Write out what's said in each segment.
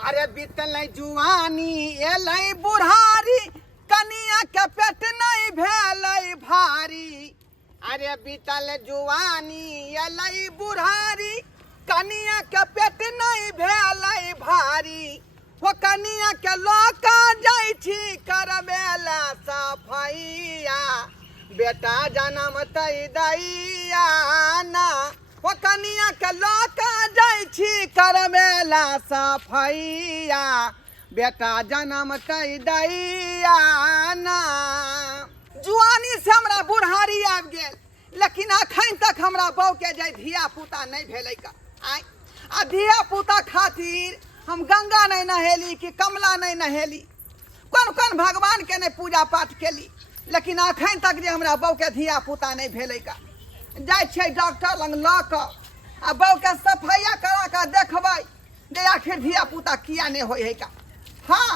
अरे बीतल जुआनी एलै बुढ़ारी कनिया के पेट नहीं भेलै भारी। अरे बीतल जुआनी एलै बुढ़ारी कनिया के पेट नहीं भेलै भारी। वो कनिया के लौका जाइ छी करबेला सफैया बेटा जन्म तै दैया ना। वो कनिया के लौका जाइ छी करबेला सफैया बेटा जन्म तै दैया ना। जुआनी से हमरा बुढ़ारी आबि गेल लेकिन अखन तक हमरा बहू के जे धिया पुता नहीं भेलै का आय आ धिया पुता खातिर हम गंगा नहीं नहेली कि कमला नहीं नहेली कौन कौन भगवान के नहीं पूजा पाठ केली लेकिन अखन तक जे हमरा बहू के धिया पुता नहीं भेलै का। जाइ छै डॉक्टर लग लऽ कऽ आ बहू के सफैया करा कऽ देखबै जे आखिर धिया पुता किया नहीं होइ है का। हाँ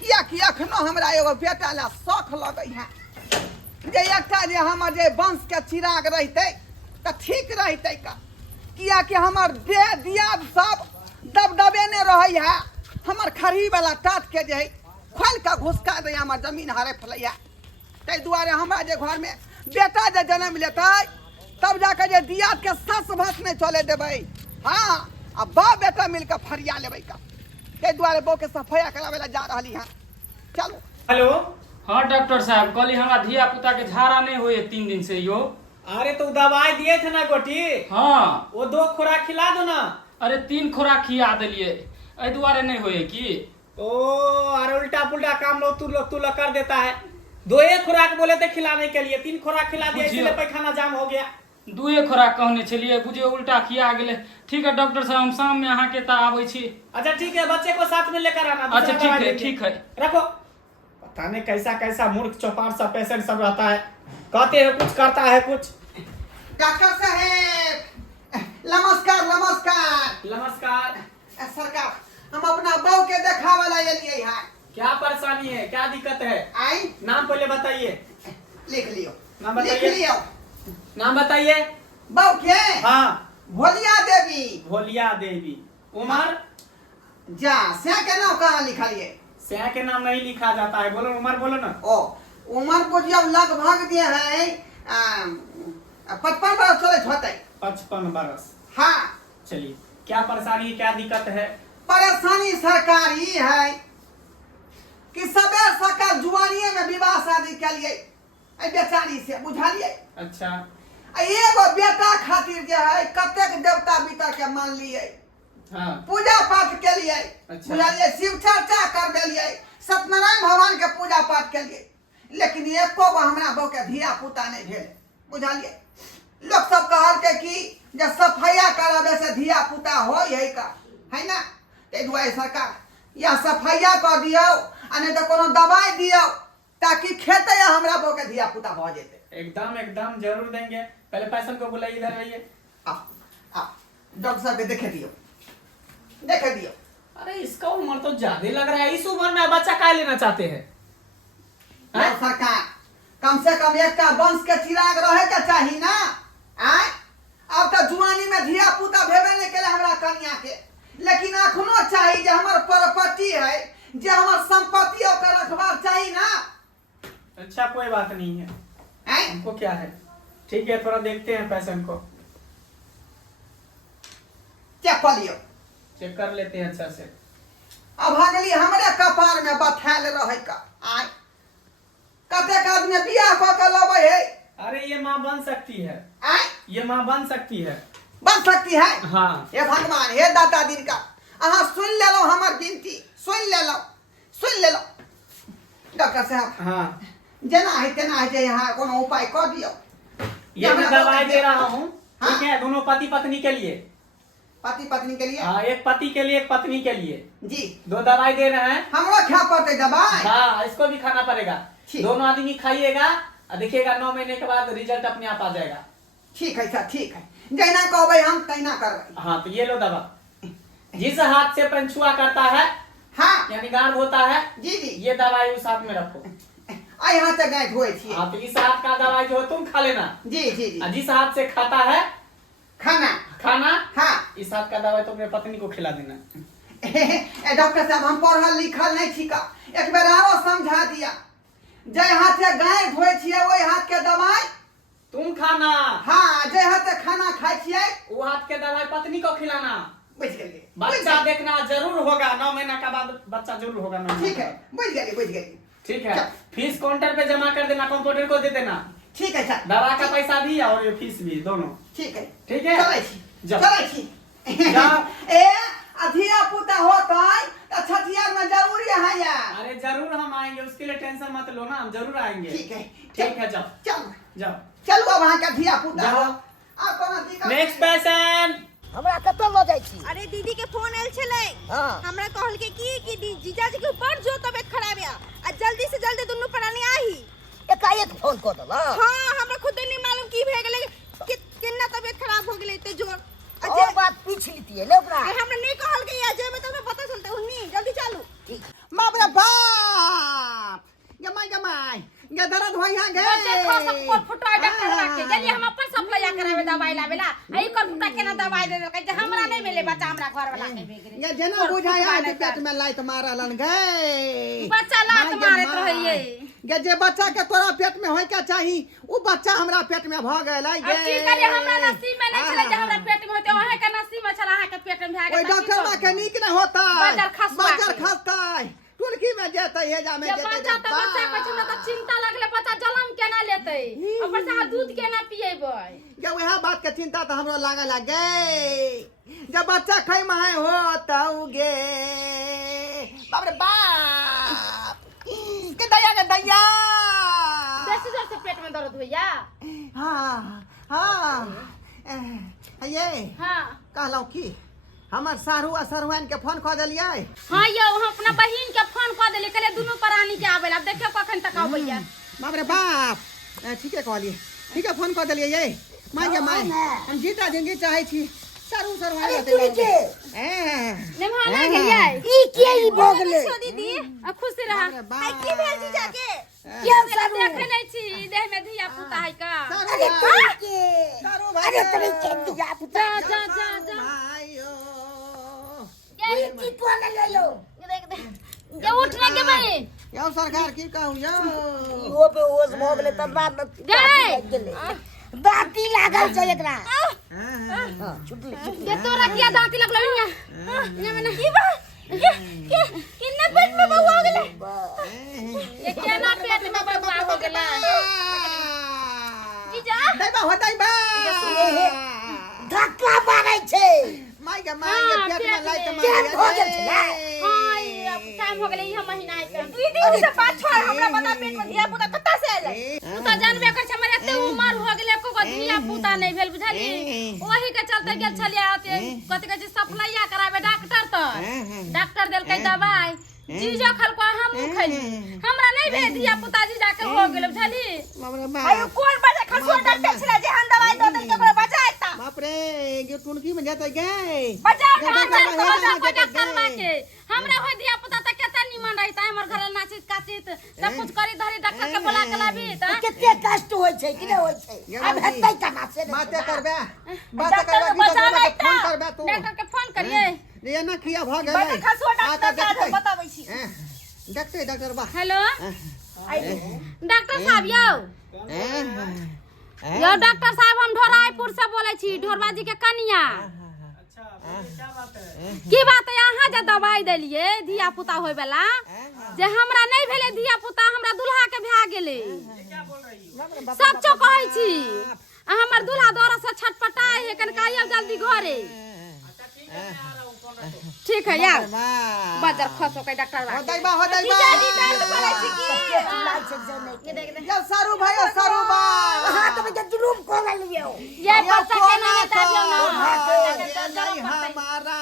किया कि अखनो हमरा एगो बेटा ला शौख लगै है जे एकटा जे हमर जे वंश के चिराग रहते तऽ ठीक रहते का। किया कि हमर देह दियाद सब दबदबेने रहे है हमर खरही वाला टाट के जे खोल के घुसका दे हमर जमीन हड़प लैया। ताहि दुआरे हमरा जे घर में बेटा जे जन्म लेते तब जाके जे दियाद के सस भस नहीं चले देबै। हाँ अब बाप बेटा मिल के फरिया लेबै का। ताहि दुआरे बहू के सफैया करावे ला जा रही है। चलो हेलो। हाँ डॉक्टर साहब कल हमारा धिया पुता के झाड़ा नहीं हुए 3 दिन से यो। अरे तो दवाई दिए थे ना गोटी। हाँ वो 2 खुराक खिला दो ना। अरे 3 खुराक खिया दिलिए ए दुआरे नहीं हुए की। ओ अरे उल्टा पुल्टा काम लो तू कर देता है। 2 खुराक बोले थे खिलाने के लिए 3 खुराक खिला दिया इसलिए पैखाना जाम हो गया। 2 खुराक कहने चलिए बुझे उल्टा किया गेले। ठीक है डॉक्टर साहब हम शाम में यहाँ के आबै छी। अच्छा ठीक है बच्चे को साथ में लेकर आना। अच्छा ठीक है रखो। पता नहीं कैसा कैसा मूर्ख चौपार सा पेशेंट सब रहता है कहते हैं कुछ करता है कुछ। डॉक्टर साहेब नमस्कार नमस्कार। नमस्कार सरकार हम अपना बहू के देखावे ला एलिए है। क्या परेशानी है क्या दिक्कत है आई नाम पहले बताइए। लिख लियो नाम लिख बताइए। लियो। नाम बताइए। बहू के हाँ भोलिया देवी। भोलिया देवी। उमर जा से के नाम कहाँ लिखलिए। स्या के नाम नहीं लिखा जाता है बोलो उमर बोलो ना। ओ उमर बुझियो लगभग जे है 55 बरस चले होते। 55 बरस। हाँ चलिए क्या परेशानी क्या दिक्कत है। परेशानी सरकारी है कि सबेर सकाल जुआनिये में विवाह शादी के लिए बेचारी से बुझलिए। अच्छा एगो बेटा खातिर जे है कतेक देवता पितर के मान लिए हाँ पूजा पाठ के लिए। अच्छा। बुझलिए शिव चर्चा कर देलिए सत्यनारायण भगवान के पूजा पाठ के लिए लेकिन एको गो हमरा बहू के धिया पुता नहीं भेल। बुझलिए लोग सब कहल के कि जे सफैया करावे से धिया पुता होय है का है ना। ते दुआरे सरकार या सफैया कर दियो आ नहीं तो कोनो दवाई दियो ताकि खेते हमरा बहू के धिया पुता भ जेते। एकदम जरूर देंगे। पहले पैसन को बुलाइए इधर आइए। आ डॉक्टर साहब के देखे दियो। अरे इसका उम्र तो ज्यादा लग रहा है इस उम्र में बच्चा क्या लेना चाहते हैं। सरकार कम से कम एक वंश के चिराग रहे के चाहिए ना। आय अब तो जुआनी में धिया पुता भेबे नहीं केले हमरा कन्या के लेकिन अखनो चाहिए जे हमर प्रॉपर्टी है जे हमर संपत्ति ओकर रखबार चाहिए ना। अच्छा कोई बात नहीं है हमको क्या है। ठीक है थोड़ा देखते हैं पेशेंट को चेक कर लियो। चेक कर लेते हैं अच्छा से। अब भगली हमरे कपार में बथाल रहे का। आय कतेक आदमी बियाह क के लबे है। अरे ये माँ बन सकती है। आय ये माँ बन सकती है। बन सकती है। हाँ हे भगवान हे दाता दिन का अहाँ सुन ले लो हमर विनती सुन ले लो डॉक्टर साहब। हाँ जना है तेना है यहाँ कोनो उपाय कर दियो। ये मैं दवाई दे रहा हूँ ठीक है दोनों पति पत्नी के लिए। पति पत्नी के लिए। हाँ एक पति के लिए एक पत्नी के लिए जी 2 दवाई दे रहे हैं। हमरो खा पड़ते दवाई। हाँ इसको भी खाना पड़ेगा। ठीक। दोनों आदमी खाइएगा और देखिएगा 9 महीने के बाद रिजल्ट अपने आप आ जाएगा। ठीक है सर ठीक है जैना कहबै हम तैना करबै। हाँ तो ये लो दवा। जिस हाथ से पंछुआ करता है हाँ यानी गार्ड होता है जी जी ये दवाई उस हाथ में रखो। आई हाथ से गाय धोए छी। हाँ तो इस हाथ का दवाई जो है तुम खा लेना। जी जी जी और जिस हाथ से खाता है खाना खाना हाँ इस हाथ का दवाई तो अपने पत्नी को खिला देना। डॉक्टर साहब हम पढ़ल लिखल नहीं छिका, एक बेर आओ समझा दिया। जय हाथ से गाय धोए छिए वही हाथ के दवाई तुम खाना, हाँ जय हाथ से खाना खाए छिए वो हाथ के दवाई पत्नी को खिलाना। बुझ गई बच्चा देखना जरूर होगा, 9 महीना का बाद बच्चा जरूर होगा। ठीक है बुझ गई ठीक है। फीस काउंटर पे जमा कर देना, कंप्यूटर को दे देना। ठीक है सर। दवा का पैसा भी और ये फीस भी दोनों। ठीक है चले छी। ए अधिया पुता होतै त छठियार में जरूर यहाँ या। अरे जरूर हम आएंगे, उसके लिए टेंशन मत लो ना, हम जरूर आएंगे। ठीक है जाओ चलो अब वहाँ का धिया पुता जाओ। अब कोनो दिक्कत नेक्स्ट पेशेंट। हमरा कतौ ल जाइ छी। अरे दीदी के फोन आयल छले, हमरा कहल के कि जीजाजी के ऊपर जो तबियत खराब है आ जल्दी से जल्दी दुनू प्राणी आही। एकाएक फोन कर देला। हां हमरा खुद नहीं मालूम की भे गेले कि केना तबियत खराब हो गेले ते जोर। और बात पूछ लीती है ले ओकरा। हमरा नहीं कहल के या जे में तो पता चलता हुनी जल्दी चालू। ठीक बाप रे बाप गमाई ये दर्द हो यहाँ गए फुटवा डॉक्टर के चलिए हम अपन सप्लाई करावे दवाई लावेला आई कर फुटा केना दवाई दे के हमरा नहीं मिले बच्चा हमरा घर वाला के भेगे ये जना बुझाया पेट में लाइट मारलन गए बच्चा लात मारत रहिए ये जे बच्चा के तोरा पेट में होय के चाही वो बच्चा हमरा पेट में भ गेल है अब की करे हमरा नसीब में नहीं छले जे हमरा पेट में होते वहे के नसीब में छला अहाँ के पेट में भाग ओय डॉक्टर बा के नीक न होता बाजार खसता टुलकी में जेते हे जा में जेते बच्चा त बच्चा कछु न त चिंता लगले बच्चा जन्म केना लेते ऊपर से दूध केना पिएबै ये वह बात के चिंता तो हमरो लागल है गे जब बच्चा खाई में हो तऊ गे बाप रे बाप के दैया बेसी जोर से पेट में दर्द होइया हाँ ये हां कहलौ की हमर सारू आ सरहुआन के फोन क देलियै। हां यौ हम अपना बहिन के फोन क देलियै कहले दुनू प्राणी के आबेला देखियो कखन तक आबैया। बाप रे बाप ठीके कहलियै, ठीके फोन क देलियै ये माय के माय हम जीता जिंदगी चाहै छी सारू सरहुआन तू के नेमहा ना गेलियै ई के ई भोगले दीदी खुश रहा आई की भेल जीजा के के सब देखे नहीं छी देह में धिया पुता है का अरे तू के सारू अरे तू के दिया पुता जा आयो ये की तो ले लो ये उठने के भाई यो सरकार की कहू यो वो पे ओस भोगले त बात गेले दांती लागल छै एकरा। हां छुटली ये तो रखिया दांती लगलो इने मैंने की बा के किन्ने पेट में बउआ हो गेले ये केना पेट में बउआ हो गेला जीजा दैबा हो दैबा धक्का मारै छै माय के पेट में लाइट केहन हो गेल छै हाय अब टाइम हो गेले ई महीना है के दीदी से बात छोड़ हमरा बता पेट में धिया पुता कत्ता से आइले। तू तो जानबे कर छ हमर एते उमर हो गेले एको धिया पुता नहीं भेल बुझली ओही के चलते गेल छलिया आते कथि कहै छै सप्लाईया कराबे डॉक्टर त डॉक्टर देल के दवाई जीजा खलको हम खैली हमरा नहीं भेल धिया पुता जीजा के हो गेल बुझली आयो कोन बजे खसुआ डॉक्टर छले जे हम दवाई दो देल के ओकरा बचाएता। बाप रे ये टुनकी में जेतै गे बचा के हमरा हो दिया पुता त केता निमन रहता हमर घर नाचित काचित सब कुछ करी धरी डॉक्टर के बोला के लाबी त कते कष्ट होय छै कि नै होय छै अब हेतै कना से बाते करबे डॉक्टर के बचाबै फोन करबे तू डॉक्टर के फोन करिए ये ना किया भ बजे गेलै खसुआ डॉक्टर का बताबै छी। देखते डॉक्टर बा हेलो डॉक्टर साहब यौ डॉक्टर साहब हम ढोराईपुर से बोले छी ढोरबाजी के कनिया। क्या बात है? की बात है अहाँ जे दवाई देलिए धिया पुता होय वाला जे हमरा नहीं भेले धिया पुता हमरा दुल्हा के भा गेले क्या बोल रही हो? सच्चो कहै छी हमर दुल्हा दौरा से छटपटाए है कन काइयो जल्दी घरे। ठीक है यार बाजार खसो के डॉक्टर बा हो दैबा जीजाजी दर्द करे छी की लाल से जने ये सारू भाई सारू बा हाथ में जुलूम कोला लियो ये बच्चा के ना दादियो नहीं ना हमारा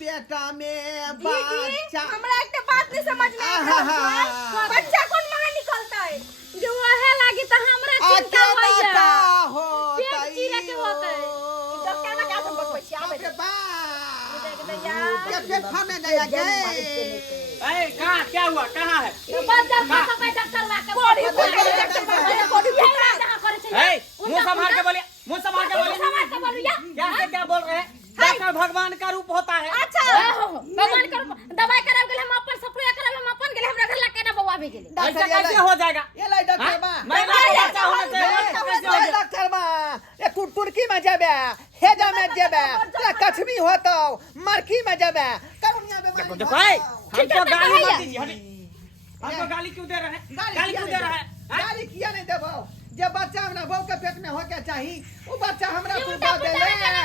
पेटा में दीदी बच्चा हमरा एक बात नहीं समझ में आता बच्चा कौन मां निकलता है जो वहे लागी त हमरा चिंता होइया हो पेट चीरे के होतै डॉक्टर ना क्या संभव होई छी आबे ये पेट फाड़ने गया गए ए, कहाँ क्या हुआ? कहाँ है? बाजार खसो के डॉक्टर बा के ए, मुंह संभाल के बोलिए, मुंह संभाल के बोलिए। क्या बोल रहे हैं? डॉक्टर भगवान का रूप होता है। अच्छा भगवान कर दवाई कर ऐसा कैसे हो जाएगा? ये लाई डॉक्टर बा मैं बच्चा होना चाहिए, कैसे हो ये गया? डॉक्टर बा ये तुर्की में जेबे हेजा में जेबे तेरा कछमी होतो मरकी में जेबे करुनिया में देखो हमको गाली मत दीजिए, हमको गाली क्यों दे रहे हैं? गाली क्यों दे रहे हैं? गाली किया नहीं देबो जे बच्चा हमरा बहू के पेट में होके चाही वो बच्चा हमरा ये को उल्टा दे पुल्टा ले ना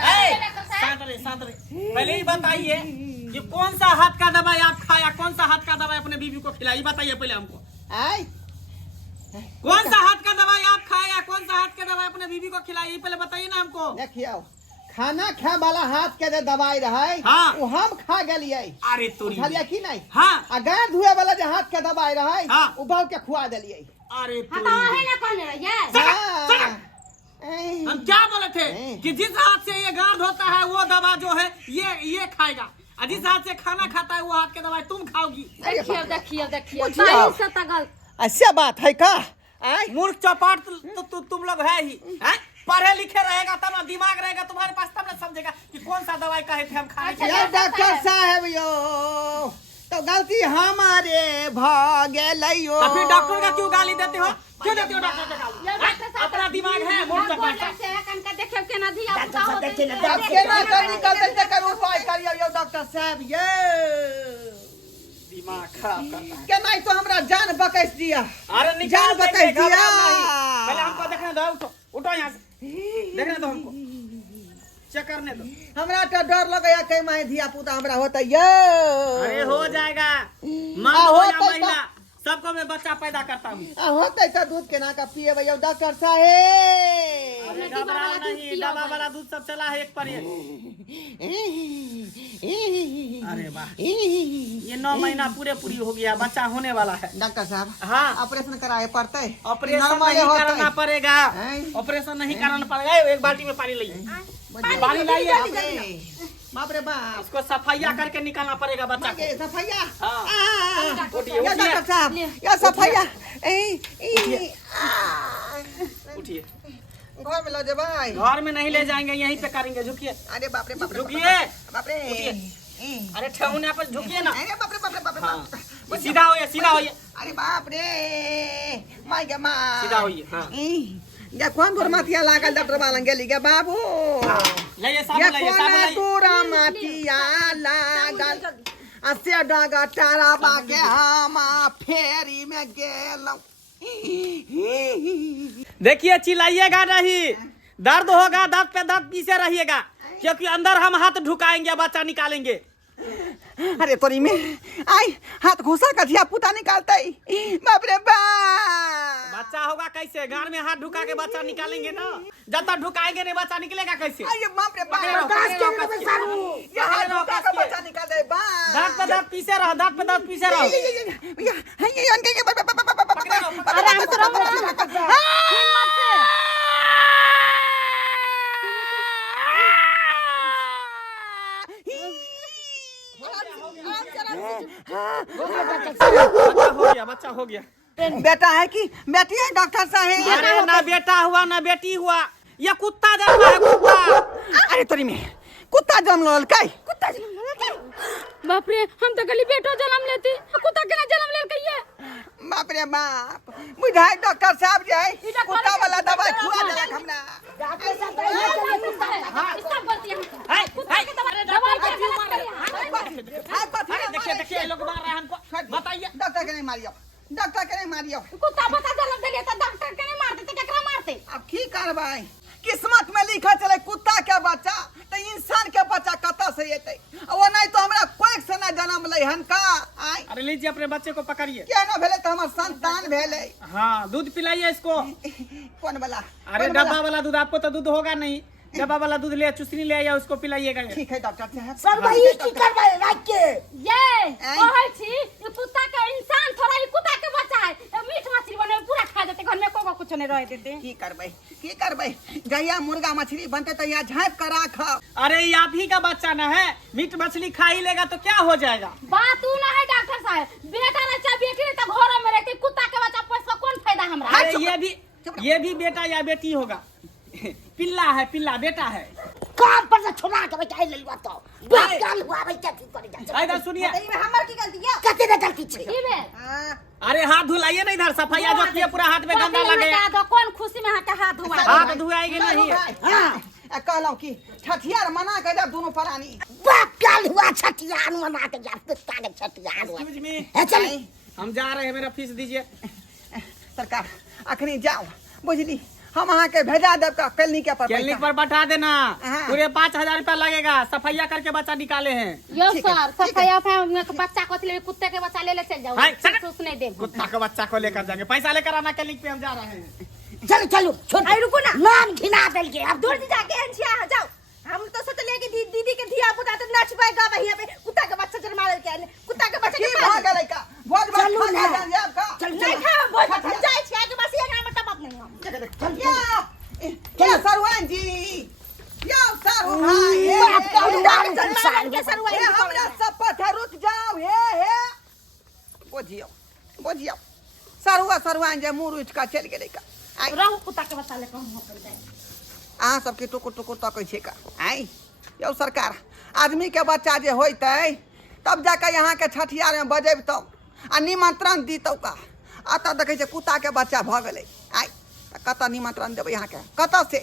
शांत रहे। पहले ही बताइए कि कौन सा हाथ का दवाई आप खाया, कौन सा हाथ का दवाई अपने बीवी को खिलाया, ये बताइए पहले हमको। आई कौन सा हाथ का दवाई आप खाया, कौन सा हाथ का दवाई अपने बीवी को खिलाया, ये पहले बताइए ना हमको। देखियो खाना खाए वाला हाथ के जे दवाई रहे हाँ। वो हम खा गेलिए अरे तोरी बुझलिए कि नहीं हाँ आ गाय धुए वाला जे हाथ के दवाई रहे हाँ। वो बहू के खुआ देलिए अरे हाँ तो तोरी वही ना कहने रहिए हम क्या बोले थे कि जिस हाथ से ये गार्ड होता है वो दवा जो है ये खाएगा, और जिस हाथ से खाना खाता है वो हाथ के दवाई तुम खाओगी। देखिए पूछिए। सही सतगल ऐसा बात है का आई मूर्ख चौपाट तुम लोग है ही हैं? पढ़े लिखे रहेगा तब ना, दिमाग रहेगा तुम्हारे पास तब ना समझेगा कि कौन सा दवाई कहे थे हम खाने के लिए। या डॉक्टर साहब यो तो गलती हमारे भागेलयो तो फिर डॉक्टर का क्यों गाली देते हो? क्यों देते हो डॉक्टर का गाली? अपना दिमाग है मूर्ख चौपाट का। अब केना कर निकलते तकर उपाय करियो यो डॉक्टर साहब ये दिमाग खराब करता है। केना तो हमरा जान बकैस दिया अरे निकाल जान बकैस देंगे, दिया घबराओ नहीं। पहले हमको देखने दो, उठो यहाँ से, देखने दो हमको, चेक करने दो। हमरा तो डर लगया कई माई धिया पुता हमरा होता ये अरे हो जाएगा, मर्द हाँ, हो या होता महिला सबको मैं बच्चा पैदा करता हूँ। होते तो दूध केना का पिए भैया डॉक्टर साहब अरे घबराओ नहीं, दवा वाला दूध सब चला है एक पर एक। अरे वाह, ये 9 महीना पूरी हो गया, बच्चा होने वाला है। डॉक्टर साहब हाँ ऑपरेशन कराए पड़ते ऑपरेशन नॉर्मल नहीं होता कराना है। पड़ेगा, हैं? ऑपरेशन नहीं कराना पड़ेगा। एक बाल्टी में पानी लाइए, पानी लाइए, बाप रे बाप इसको सफाइया करके निकालना पड़ेगा बच्चा मांगे को। सफैया हाँ। उठिए, या उठिए। डॉक्टर साहब या सफैया उठिए, घर में लो जे भाई घर में नहीं ले जाएंगे, यहीं पे करेंगे। झुकिए, अरे बाप रे बाप रे झुकिए। बाप रे अरे ठेहुने पर झुकिए ना। अरे बाप रे बाप रे बाप रे हाँ, बाप सीधा होइए, सीधा होइए, अरे बाप रे माय गे मां सीधा होइए। हाँ, या कौन दूर मातिया लागल डॉक्टर बालन गेली गे बाबू लाइए या साबुन, लाइए साबुन, कौन लाइए। दूर मातिया लागल असे डागा टारा बागे हम फेरी में गेलौ देखिए चिल्लाइएगा नहीं, दर्द होगा, दांत पे दांत पीसे रहिएगा, क्योंकि अंदर हम हाथ ढुकाएंगे, बच्चा निकालेंगे। अरे तोरी में आई हाथ घुसा का धिया पुता निकालता ही बाप रे बाप बच्चा होगा कैसे? गार में हाथ ढुका के बच्चा निकालेंगे ना, जब तक ढुकाएंगे नहीं बच्चा निकलेगा कैसे? अरे बाप रे पकड़े रहो, बाप पकड़े रहो, कस के। ये हाथ पकड़े रहो, घुसा कस का के। बच्चा निकाल दे बा दांत पे दांत पीसे रहो, दांत पे दांत पीसे रहो। बच्चा हो गया। बेटा है कि बेटी है डॉक्टर साहब अरे ना बेटा हुआ ना बेटी हुआ, ये कुत्ता जन्मा है, कुत्ता। अरे तोरी में कुत्ता जन्म लल काई बाप रे, हम तो गली बेटो जन्म लेती, कुत्ता केना जन्म लेल कहिए? बाप रे बाप बुझाई डॉक्टर साहब जे है कुत्ता वाला दवाई खुआ देलक हमरा इसका गलती है। हाय, हाय। दवाई के गलत करिए। अरे देखिए देखिए, ये लोग मार रहे हैं हमको, बताइए। डॉक्टर के नहीं मारियो डॉक्टर के नहीं मारियो कुत्ता बता जन्म देलिए तो डॉक्टर के नहीं मारते तो केकरा मारते? अब की करबै किस्मत में लिखा चले कुत्ता के बच्चा तो इंसान के बच्चा कत से एतै वो नहीं तो हमरा कोई से ना जन्म ले हन का आई अरे लीजिए, अपने बच्चे को पकड़िए। क्या ना भेले तो हमर संतान भेले हाँ, दूध पिलाइए इसको। कौन वाला अरे डब्बा वाला दूध, आपको तो दूध होगा नहीं, डब्बा वाला दूध ले, चुसनी ले आइए, उसको पिलाइएगा। ठीक है डॉक्टर साहब सब वही की करबै रात के ये कहै छी ये कुत्ता के इंसान थोड़ा ही कुत्ता के बच्चा है, ये मीट मछली बने पूरा खा देते, घर में को कुछ नहीं रह देते। की करबै जहिया मुर्गा मछली बनते तो यहाँ झाँप कर राख अरे ये आप ही का बच्चा ना है, मीट मछली खा ही लेगा तो क्या हो जाएगा? बात तू ना है डॉक्टर साहब, बेटा ना चाहे बेटी नहीं तो घर में रहती, कुत्ता के बच्चा पोस कौन फायदा हमरा? अरे ये भी बेटा या बेटी होगा, पिल्ला है, पिल्ला बेटा है। काम पर से छोड़ा के बैठा ले लिया तो बात काल हुआ भाई क्या ठीक करे जा। इधर सुनिए, हमर की गलती है? कते ना गलती छे ई बे अरे हाथ धुलाइए ना इधर, सफाइया जो किए पूरा हाथ में गंदा लगे। कौन खुशी में हाथ हाथ धुआ हाथ धुआएंगे नहीं। कहलौं कि छठियार मना के जब दोनों प्राणी बाप काल हुआ छठियार मना के जा कुत्ता के छठियार हुआ। Excuse me, ए चल हम जा रहे हैं, मेरा फीस दीजिए। सरकार अखनी जाओ बुझली, हम अहाँ के भेजा देव का क्लिनिक पर क्लिनिक पर बैठा देना, हाँ। पूरे 5,000 रुपया लगेगा। सफाइया करके बच्चा निकाले हैं। यो ठीक है, सर ठीक सफाई में बच्चा को ले, कुत्ते के बच्चा ले चल जाओ, हाय, चल। कुछ नहीं दे। कुत्ता के बच्चा को लेकर जाएंगे, पैसा लेकर आना, क्लिनिक पे हम जा रहे हैं। चलो चलो छोड़ अरे रुको ना। नाम घिना देल के अब दूर जाके हंसिया जाओ। हम तो सोचले कि दीदी के धिया पुता तो नाच पाए गा भैया पे, कुत्ता के बच्चा जन्मा ले के, कुत्ता के बच्चा की के भाग गलै का भोज भात चलू खा ना। के जान जाब का चल नहीं चल खा बोल हम जाए छिया के बस ये ना मतलब बात नहीं हम। या सरवन जी, या सरवन बाप का उड़ान के सरवाई हे हमरा सब पत्थर रुक जाओ। हे बुझियो बुझियो, सरवन जे मुंह उठ का चल गेलै का। आई रहू कुत्ता के बच्चा ले के हम होकर जाए। अहाँ सबके टुकुर टुकुर तकै छै का। आई यौ सरकार, आदमी के बच्चा जे होइतै तब जाके यहाँ के छठियार में बजेबतौ आ निमंत्रण दीतौ का। अतः देखै छै कुत्ता के बच्चा भऽ गेलै। आई कतऽ निमंत्रण देबै यहाँ के, कतऽ से।